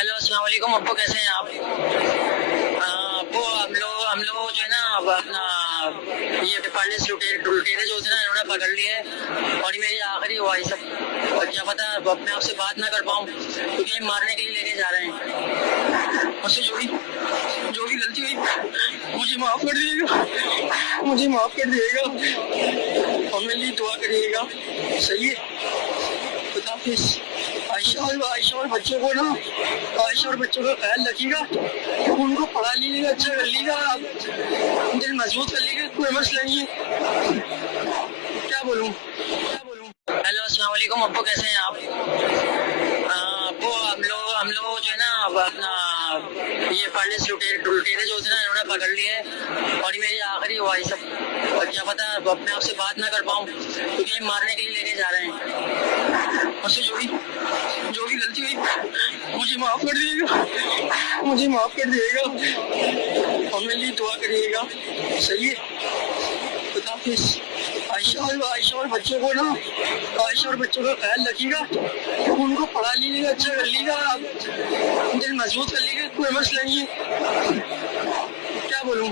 Hello अस्सलाम वालेकुम अब्बू, कैसे हैं आप? अब्बू हम लोग जो है ना अब अपना ये पैलेस लुटेरे जो थे ना इन्होंने पकड़ लिए और ये मेरी आखिरी हुआ ये सब। और क्या पता अब मैं आपसे बात ना कर पाऊँ क्योंकि ये मारने के लिए लेके जा रहे हैं। मुझसे जो भी गलती हुई मुझे माफ़ कर दिएगा, मुझे माफ़ कर दिएगा और मेरे लिए दुआ करिएगा। सही है, खुदा हाफिज़। आयशा और बच्चों को ना, आयशा और बच्चों का ख्याल रखिएगा, उनको पढ़ा लीजिएगा, अच्छा कर लीजिएगा, दिल मजबूत कर लीजिएगा, कोई मसला नहीं है। क्या बोलूँ। हेलो अस्सलाम वालेकुम अब्बू, कैसे हैं आप? अब्बू हम लोग जो है ना अब अपना ये पैलेस लुटेरे जो थे ना इन्होंने पकड़ लिए और ये मेरी आखिरी हुआ ये सब। और क्या पता अब मैं आपसे बात ना कर पाऊँ क्योंकि ये मारने के लिए लेके जा रहे हैं। मुझसे जो भी गलती हुई मुझे माफ़ कर दिएगा, मुझे माफ़ कर दिएगा और मेरे लिए दुआ करिएगा। सही है, खुदा हाफिज़। आयशा और बच्चों को ना, आयशा और बच्चों का ख्याल रखिएगा, उनको पढ़ा लीजिएगा, अच्छा कर लीजिएगा, दिल मजबूत कर लीजिएगा, कोई मसला नहीं है। क्या बोलूँ।